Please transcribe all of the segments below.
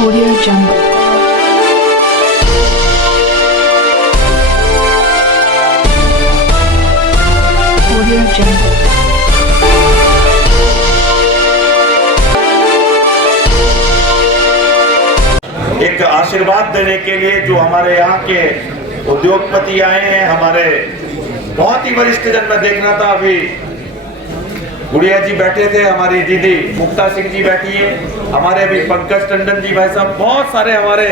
Audio Jungle. Audio Jungle. एक आशीर्वाद देने के लिए जो हमारे यहाँ के उद्योगपति आए हैं, हमारे बहुत ही वरिष्ठ जन में देखना था। अभी गुड़िया जी बैठे थे, हमारी दीदी मुक्ता सिंह जी बैठी है, हमारे भी पंकज टंडन जी भाई साहब, बहुत सारे हमारे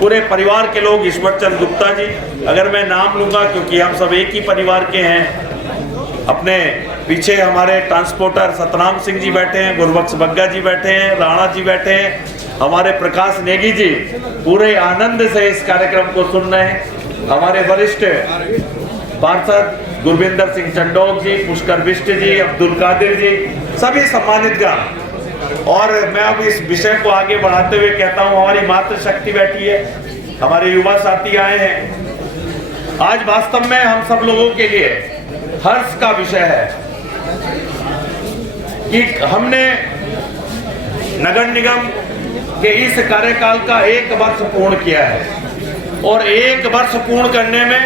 पूरे परिवार के लोग, ईश्वर चंद गुप्ता जी, अगर मैं नाम लूंगा क्योंकि हम सब एक ही परिवार के हैं। अपने पीछे हमारे ट्रांसपोर्टर सतनाम सिंह जी बैठे हैं, गुरबख्श बग्गा जी बैठे हैं, राणा जी बैठे हैं, हमारे प्रकाश नेगी जी पूरे आनंद से इस कार्यक्रम को सुन रहे हैं। हमारे वरिष्ठ पार्षद गुरविंदर सिंह चंडोक जी, पुष्कर बिष्ट जी, अब्दुल कादिर जी, सभी सम्मानित गण। और मैं अब इस विषय को आगे बढ़ाते हुए कहता हूं, हमारी मातृशक्ति बैठी है, हमारे युवा साथी आए हैं। आज वास्तव में हम सब लोगों के लिए हर्ष का विषय है कि हमने नगर निगम के इस कार्यकाल का 1 वर्ष पूर्ण किया है। और 1 वर्ष पूर्ण करने में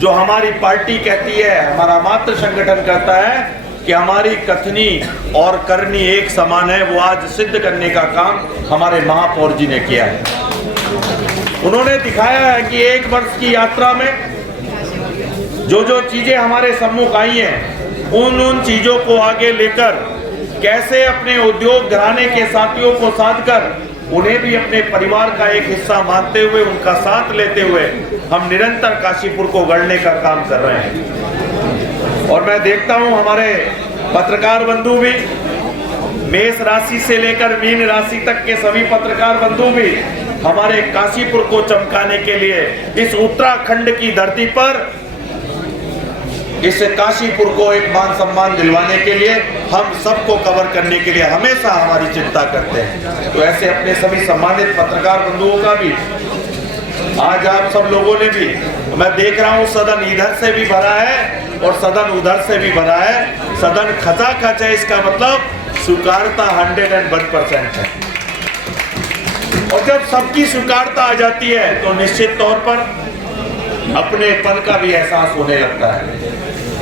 जो हमारी पार्टी कहती है, हमारा मातृ संगठन कहता है कि हमारी कथनी और करनी एक समान है, वो आज सिद्ध करने का काम हमारे महापौर जी ने किया है। उन्होंने दिखाया है कि 1 वर्ष की यात्रा में जो जो चीजें हमारे सम्मुख आई हैं, उन चीजों को आगे लेकर कैसे अपने उद्योग घराने के साथियों को साथ कर उन्हें भी अपने परिवार का एक हिस्सा मानते हुए, उनका साथ लेते हुए हम निरंतर काशीपुर को गढ़ने का काम कर रहे हैं। और मैं देखता हूं हमारे पत्रकार बंधु भी, मेष राशि से लेकर मीन राशि तक के सभी पत्रकार बंधु भी हमारे काशीपुर को चमकाने के लिए, इस उत्तराखंड की धरती पर इस काशीपुर को एक मान सम्मान दिलवाने के लिए, हम सबको कवर करने के लिए हमेशा हमारी चिंता करते हैं। तो ऐसे अपने सभी सम्मानित पत्रकार बंधुओं का भी आज आप सब लोगों ने भी, मैं देख रहा हूं सदन इधर से भी भरा है और सदन उधर से भी भरा है। सदन खचाखच है, इसका मतलब स्वीकारता 101% है। और जब सबकी स्वीकारता आ जाती है तो निश्चित तौर पर अपनेपन का भी एहसास होने लगता है।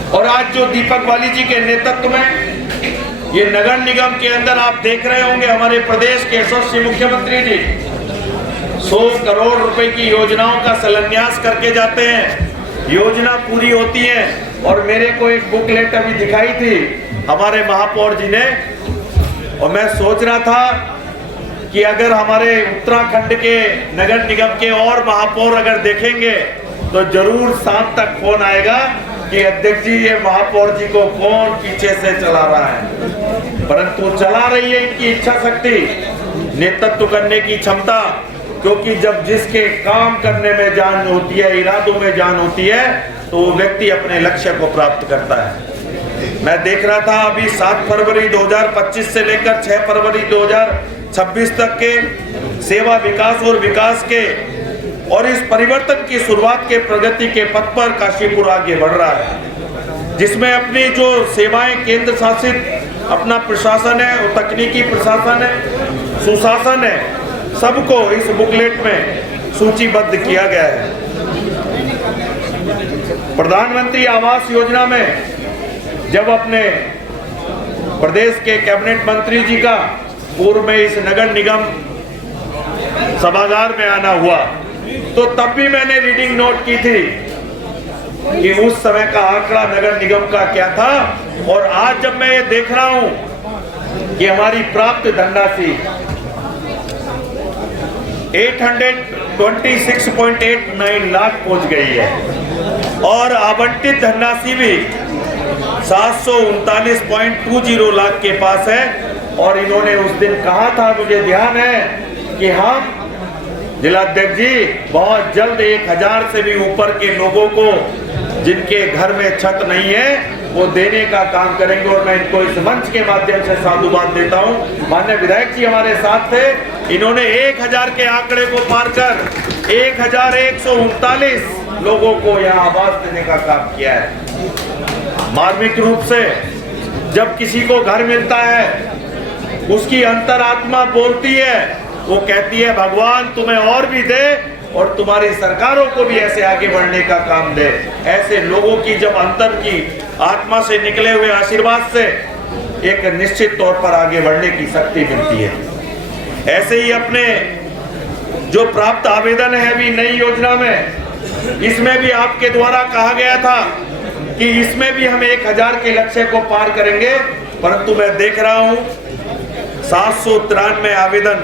और आज जो दीपक वाली जी के नेतृत्व में ये नगर निगम के अंदर आप देख रहे होंगे, हमारे प्रदेश के यशस्वी मुख्यमंत्री जी 100 करोड़ रुपए की योजनाओं का शिलान्यास करके जाते हैं, योजना पूरी होती है। और मेरे को एक बुकलेट अभी दिखाई थी हमारे महापौर जी ने, और मैं सोच रहा था कि अगर हमारे उत्तराखंड के नगर निगम के और महापौर अगर देखेंगे तो जरूर शाम तक फोन आएगा कि अध्यक्ष जी ये महापौर जी को कौन पीछे से चला रहा है। परंतु चला रही है इनकी इच्छा शक्ति, नेतृत्व करने की क्षमता, क्योंकि जब जिसके काम करने में जान होती है, इरादों में जान होती है, तो वो व्यक्ति अपने लक्ष्य को प्राप्त करता है। मैं देख रहा था अभी 7 फरवरी 2025 से लेकर 6 फरवरी 2026 तक के सेवा विकास और विकास के और इस परिवर्तन की शुरुआत के प्रगति के पथ पर काशीपुर आगे बढ़ रहा है, जिसमें अपनी जो सेवाएं केंद्र शासित अपना प्रशासन है, वो तकनीकी प्रशासन है, सुशासन है, सबको इस बुकलेट में सूचीबद्ध किया गया है। प्रधानमंत्री आवास योजना में जब अपने प्रदेश के कैबिनेट मंत्री जी का पूर्व में इस नगर निगम सभागार में आना हुआ, तो तब भी मैंने रीडिंग नोट की थी कि उस समय का आंकड़ा नगर निगम का क्या था। और आज जब मैं ये देख रहा हूं कि हमारी प्राप्त धनराशि 826.89 लाख पहुंच गई है और आवंटित धनराशि भी 739.20 लाख के पास है। और इन्होंने उस दिन कहा था, मुझे ध्यान है, कि हम जिलाध्यक्ष जी बहुत जल्द 1000 से भी ऊपर के लोगों को जिनके घर में छत नहीं है वो देने का काम करेंगे। और मैं इनको इस मंच के माध्यम से साधुवाद देता हूं। माननीय विधायक जी हमारे साथ थे, इन्होंने 1000 के आंकड़े को पार कर 1139 लोगों को यहाँ आवास देने का काम किया है। मार्मिक रूप से जब किसी को घर मिलता है, उसकी अंतरात्मा बोलती है वो कहती है भगवान तुम्हें और भी दे और तुम्हारी सरकारों को भी ऐसे आगे बढ़ने का काम दे। ऐसे लोगों की जब अंतर की आत्मा से निकले हुए आशीर्वाद से एक निश्चित तौर पर आगे बढ़ने की शक्ति मिलती है। ऐसे ही अपने जो प्राप्त आवेदन है अभी नई योजना में, इसमें भी आपके द्वारा कहा गया था कि इसमें भी हम 1000 के लक्ष्य को पार करेंगे, परंतु मैं देख रहा हूं 793 आवेदन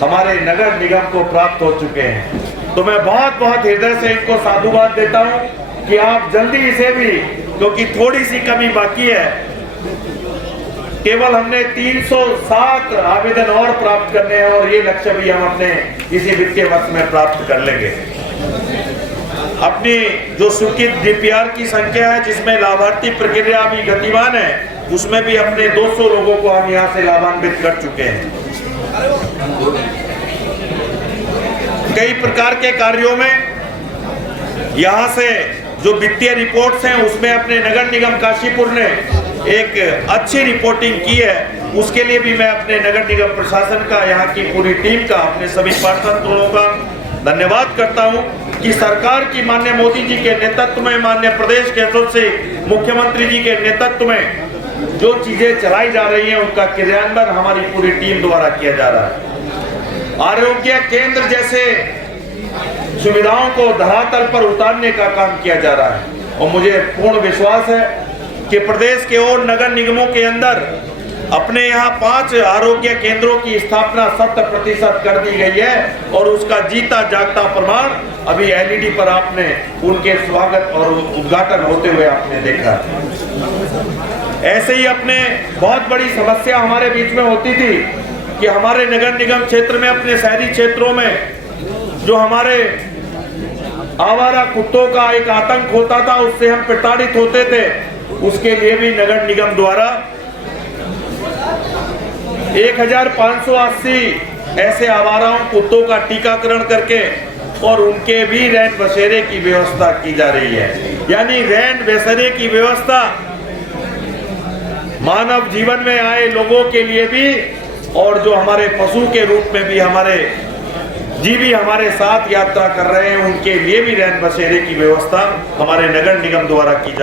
हमारे नगर निगम को प्राप्त हो चुके हैं। तो मैं बहुत बहुत हृदय से इनको साधुवाद देता हूं कि आप जल्दी इसे भी, क्योंकि थोड़ी सी कमी बाकी है, केवल हमने 307 आवेदन और प्राप्त करने हैं और ये लक्ष्य भी हम अपने इसी वित्तीय वर्ष में प्राप्त कर लेंगे। अपनी जो स्वीकृत डीपीआर की संख्या है, जिसमें लाभार्थी प्रक्रिया भी गतिमान है, उसमें भी अपने 200 लोगों को हम यहाँ से लाभान्वित कर चुके हैं। कई प्रकार के कार्यों में यहाँ से जो वित्तीय रिपोर्ट्स हैं उसमें अपने नगर निगम काशीपुर ने एक अच्छी रिपोर्टिंग की है। उसके लिए भी मैं अपने नगर निगम प्रशासन का, यहाँ की पूरी टीम का, अपने सभी पार्षदों का धन्यवाद करता हूँ कि सरकार की माननीय मोदी जी के नेतृत्व में, माननीय प्रदेश के यशस्वी मुख्यमंत्री जी के नेतृत्व में जो चीजें चलाई जा रही हैं उनका क्रियान्वयन हमारी पूरी टीम द्वारा किया जा रहा है। आरोग्य केंद्र जैसे सुविधाओं को धरातल पर उतारने का काम किया जा रहा है और मुझे पूर्ण विश्वास है कि प्रदेश के और नगर निगमों के अंदर अपने यहाँ 5 आरोग्य केंद्रों की स्थापना 100% कर दी गई है और उसका जीता जागता प्रमाण अभी एलईडी पर आपने उनके स्वागत और उद्घाटन होते हुए आपने देखा। ऐसे ही अपने बहुत बड़ी समस्या हमारे बीच में होती थी कि हमारे नगर निगम क्षेत्र में, अपने शहरी क्षेत्रों में जो हमारे आवारा कुत्तों का एक आतंक होता था, उससे हम प्रताड़ित होते थे। उसके लिए भी नगर निगम द्वारा 1580 ऐसे आवाराओं कुत्तों का टीकाकरण करके और उनके भी रैन बसेरे की व्यवस्था की जा रही है। यानी रैन बसेरे की व्यवस्था मानव जीवन में आए लोगों के लिए भी और जो हमारे पशु के रूप में भी हमारे जीवी हमारे साथ यात्रा कर रहे हैं उनके लिए भी रैन बसेरे की व्यवस्था हमारे नगर निगम द्वारा की